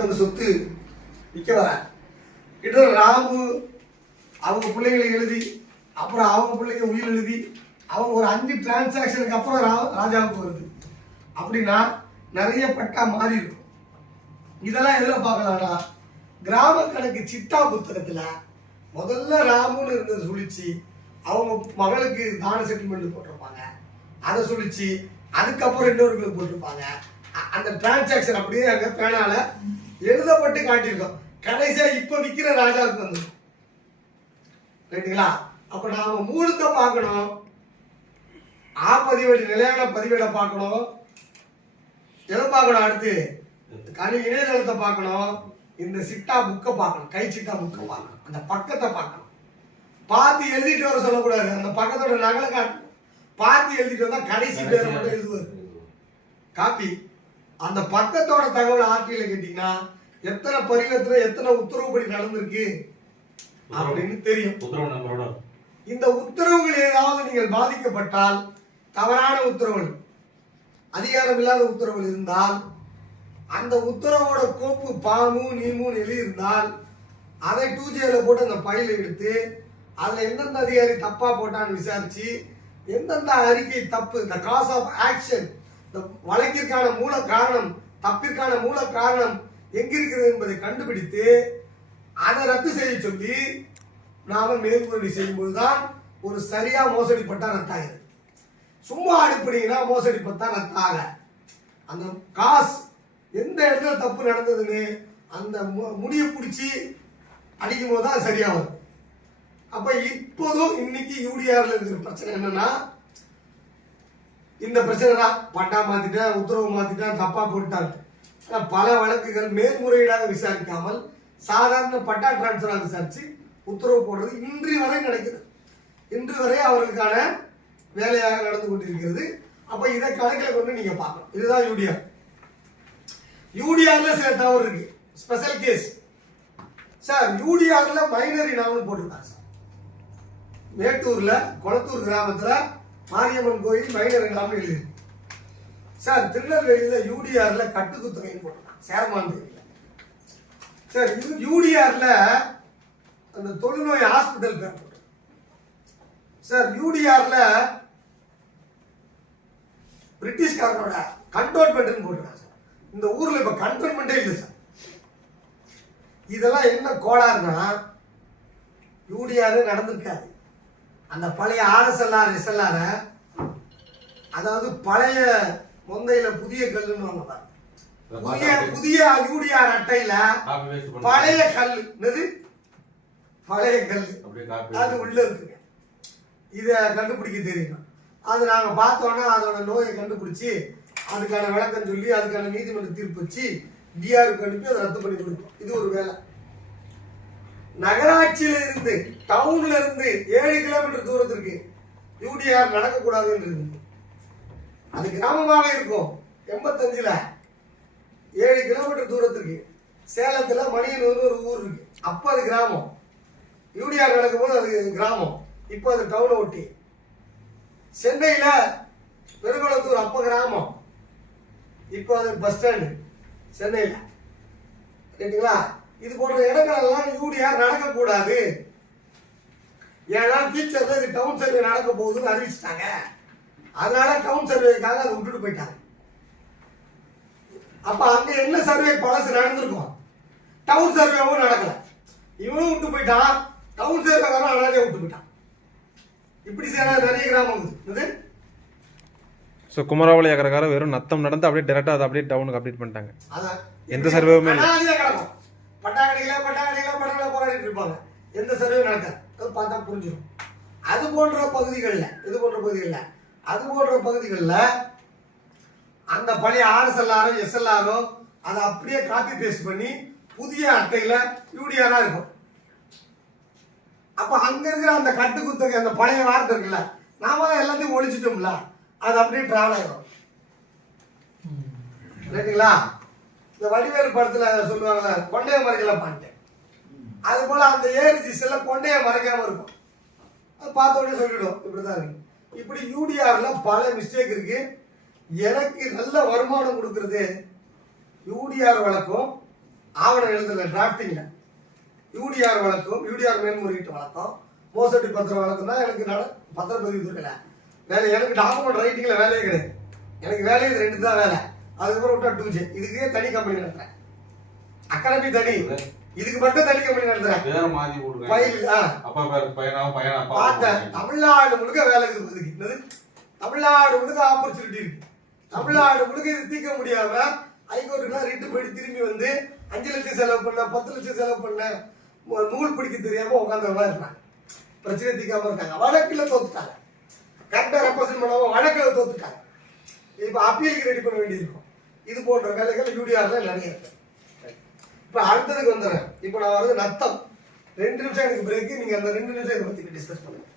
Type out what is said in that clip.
வந்து சொத்து விற்க வர கிட்ட ராமு அவங்க பிள்ளைகளை எழுதி அப்புறம் அவங்க பிள்ளைங்க உயிர் எழுதி அவங்க ஒரு அஞ்சு டிரான்சாக்ஷனுக்கு அப்புறம் ரா ராஜாவுக்கு வருது. அப்படின்னா நிறைய பட்டா மாறி இருக்கும். இதெல்லாம் எதில் பார்க்கலாம்னா கிராம கணக்கு சிட்டா புத்தகத்தில் முதல்ல ராமுன்னு இருந்தது சுழிச்சு அவங்க மகளுக்கு தான செட்டில்மெண்ட் போட்டிருப்பாங்க. அதை சுழிச்சு அதுக்கப்புறம் இன்னொருங்களுக்கு போட்டிருப்பாங்க. அந்த டிரான்சாக்ஷன் அப்படியே அங்கே பேனால எழுதப்பட்டு காட்டியிருக்கோம். கடைசியா இப்ப விக்கிற ராஜாவுக்கு வந்து ரைட்டுங்களா அப்ப நாம மூணுத்த பார்க்கணும். ஆ பதிவேடு நிலையான பதிவேடை பார்க்கணும். எதை பார்க்கணும் அடுத்து? கனி இணையதளத்தை பார்க்கணும். இந்த சிட்டா புக்கை பார்க்கணும். கை சிட்டா புக்கை பார்க்கணும். அந்த பக்கத்தை பார்க்கணும். பார்த்து எழுதிட்டு வர சொல்லக்கூடாது. அந்த பக்கத்தோட நகலை காட்டணும் பார்த்து எழுதிட்டு வந்தா கடைசி பேரை மட்டும் எழுதுவார். காப்பி. அந்த பக்கத்தோட தகவல் ஆர்டியில் கேட்டீங்கன்னா எத்தனை பரிவர்த்தனை எத்தனை உத்தரவுப்படி நடந்திருக்கு அப்படின்னு தெரியும். இந்த உத்தரவுகள் ஏதாவது நீங்கள் பாதிக்கப்பட்டால் தவறான உத்தரவுகள் அதிகாரம் இல்லாத உத்தரவுகள் இருந்தால் அந்த உத்தரவோட கோப்பு பாமு நீமுன்னு எழுதியிருந்தால் அதை டூ ஜேல போட்டு அந்த பையில எடுத்து அதில் எந்தெந்த அதிகாரி தப்பா போட்டான்னு விசாரிச்சு எந்தெந்த அறிக்கை தப்பு இந்த காஸ் ஆஃப் ஆக்ஷன் இந்த வழக்கிற்கான மூல காரணம் தப்பிற்கான மூல காரணம் எங்கிருக்கிறது என்பதை கண்டுபிடித்து அதை ரத்து செய்ய சொல்லி நாம மேல்முறையீடு செய்யும்போது தான் ஒரு சரியா மோசடி பட்டா ரத்தாகுது சும்மா அனுப்புனீங்கன்னா மோசடி பட்டா ரத்தாக அந்த காசு எந்த இடத்துல தப்பு நடந்ததுன்னு அந்த மு- முடியை பிடிச்சி அடிக்கும் போது தான் சரியாகும் அப்ப இப்போதும் இன்னைக்கு யூடிஆர்ல இருக்கிற பிரச்சனை என்னன்னா இந்த பிரச்சனை தான் பட்டா மாத்திட்டேன் உத்தரவு மாத்திட்டேன் தப்பா போட்டாங்க பல வழக்குகள் மேல்முறையீடாக விசாரிக்காமல் சாதாரண பட்டா டிரான்ஸ்ஃபராக விசாரிச்சு உத்தரவு போடுறது இன்று வரை நடக்குது. இன்று வரை அவர்களுக்கான வேலையாக நடந்து கொண்டிருக்கிறது. அப்ப இதை கணக்கில் கொண்டு நீங்க பார்க்கணும். இதுதான் யூடிஆர். யூடிஆர்ல சில தவறு இருக்கு. Special case. சார் யூடிஆர்ல மைனர் இனாம்னு போட்டிருக்காங்க சார். மேட்டூர்ல கொளத்தூர் கிராமத்துல மாரியம்மன் கோயில் மைனர் இனாம்னு எழுதி. சார் திருநெல்வேலியில் யூடிஆரில் கட்டுக்குத்தகைன்னு போட்டிருக்காங்க சேரமான் கோயிலில். சார் இது யூடிஆரில் அந்த தொழுநோய் ஹாஸ்பிட்டல் பேர் சார் யூடிஆரில் பிரிட்டிஷ்காரனோட கண்டோன்மெண்ட்னு போட்டிருக்காங்க சார். இந்த ஊரில் இப்போ கண்டோன்மெண்ட்டே இல்லை சார். இதெல்லாம் என்ன கோளாறுனா யூடிஆர் நடந்திருக்காது. அந்த பழைய ஆர்எஸ்எல்ஆர் எஸ்எல்ஆர அதாவது பழைய முந்தையில புதிய கல்லுன்னு வாங்க புதிய புதிய யூடிஆர் அட்டையில பழைய கல் என்னது? பழைய கல். அது உள்ள இருக்குங்க. இதை கண்டுபிடிக்க தெரியணும் அது நாங்கள் பார்த்தோன்னா அதோட நோயை கண்டுபிடிச்சி அதுக்கான விளக்கம் சொல்லி அதுக்கான நீதிமன்ற தீர்ப்பு வச்சு டிஆருக்கு அனுப்பி அதை ரத்து பண்ணி கொடுப்போம். இது ஒரு வேலை. நகராட்சியில இருந்து டவுன்ல இருந்து ஏழு கிலோமீட்டர் தூரத்திற்கு யூடிஆர் நடக்கக்கூடாதுன்றது. இருக்கு அது கிராமமாக இருக்கும். எண்பத்தஞ்சுல ஏழு கிலோமீட்டர் தூரத்திற்கு. சேலத்துல மணியனூர்னு ஒரு ஊர் இருக்கு. அப்ப அது கிராமம். யூடிஆர் நடக்கும்போது அது கிராமம். இப்போ அது டவுனை ஒட்டி. சென்னையில பெருங்குளத்தூர் அப்ப கிராமம். இப்போ அது பஸ் ஸ்டாண்டு சென்னையில். ரைட்டுங்களா இது போன்ற இடங்கள் எல்லாம் யூடிஆர் நடக்கக்கூடாது. ஏன்னா ஃபியூச்சர்ல இது டவுன் சர்வே நடக்க போகுதுன்னு அறிவிச்சிட்டாங்க. அதனால டவுன் சர்வேக்காக அதை விட்டுட்டு போயிட்டாங்க. அப்ப அங்க என்ன சர்வே பழசு நடந்திருக்கும்? டவுன் சர்வேவும் நடக்கல. இவனும் விட்டு போயிட்டான். டவுன் சர்வே வர அழகே விட்டு போயிட்டான். இப்படி செய்யற நிறைய கிராமம் இது ஸோ குமராவளி அக்கறக்கார வெறும் நத்தம் நடந்து அப்படியே டேரெக்டாக அதை அப்படியே டவுனுக்கு அப்டேட் பண்ணிட்டாங்க. எந்த சர்வேவுமே இல்ல. பட்டா கடையில பட்டா பட்டா போராடிட்டு இருப்பாங்க. எந்த சர்வே நடக்காது. அது பார்த்தா புரிஞ்சிடும் அது போன்ற பகுதிகளில் இது போன்ற பகுதிகளில் அது போன்ற பகுதிகளில் அந்த பழைய ஆர்எஸ்எல்ஆரோ எஸ்எல்ஆரோ அதை அப்படியே காப்பி பேஸ்ட் பண்ணி புதிய அட்டையில யூடிஆரா இருக்கும். அப்ப அங்க இருக்கிற அந்த கட்டுக்குத்தகை அந்த பழைய வார்த்தை இருக்குல்ல நாம தான் எல்லாத்தையும் ஒழிச்சிட்டோம்ல அது அப்படியே டிராவல் ஆயிடும் ரைட்டுங்களா இந்த வடிவேலு படத்துல சொல்லுவாங்கல்ல கொண்டைய மறைக்கல பாட்டேன் அது போல அந்த ஏரி திசையில கொண்டைய மறைக்காம இருக்கும். அது பார்த்த உடனே சொல்லிவிடும் இப்படிதான் இருக்கு. இப்படி யூடிஆர்ல பல மிஸ்டேக் இருக்கு. எனக்கு நல்ல வருமானம் கொடுக்கறது யூடிஆர் வழக்கம் ஆவணம் எழுதலை டிராஃப்டிங்ல யூடிஆர் வழக்கம் யூடிஆர் மேன்முறையீட்டு வழக்கம் மோசடி பத்திரம் வழக்கம் தான் எனக்கு நட பத்திரப்பதிவு துறையில் வேலை எனக்கு டாக்குமெண்ட் ரைட்டிங்கில் வேலையே கிடையாது. எனக்கு வேலையே ரெண்டு தான் வேலை. அதுக்கப்புறம் விட்டா டூ ஜே இதுக்கே தனி கம்பெனி நடத்துறேன். அகாடமி தனி. இதுக்கு மட்டும் தனி கம்பெனி நடத்துறேன். அப்பா பேர் பையனா பையனா பார்த்தேன். தமிழ்நாடு முழுக்க வேலை இருக்குது தமிழ்நாடு முழுக்க ஆப்பர்ச்சுனிட்டி இருக்கு. தமிழ்நாடு முழுக்க இது தீர்க்க முடியாம ஹைகோர்ட்டுக்குலாம் ரிட்டு போயிட்டு திரும்பி வந்து அஞ்சு லட்சம் செலவு பண்ண பத்து லட்சம் செலவு பண்ண நூல் பிடிக்க தெரியாம உட்காந்து இருக்காங்க பிரச்சனை தீர்க்காம இருக்காங்க. வழக்குல தோத்துட்டாங்க. கரெக்டா ரெப்ரசென்ட் பண்ணாம வழக்குல தோத்துட்டாங்க. இப்ப அப்பீலுக்கு ரெடி பண்ண வேண்டியிருக்கும் இது போன்ற வேலைகள் யூடிஆரில் நிறைய இருக்கு. இப்போ அடுத்ததுக்கு வந்துடுறேன். இப்போ நான் வர்றது நத்தம். ரெண்டு நிமிஷம் எனக்கு பிரேக்கு நீங்கள் அந்த ரெண்டு நிமிஷம் இதை பற்றி டிஸ்கஸ் பண்ணுங்கள்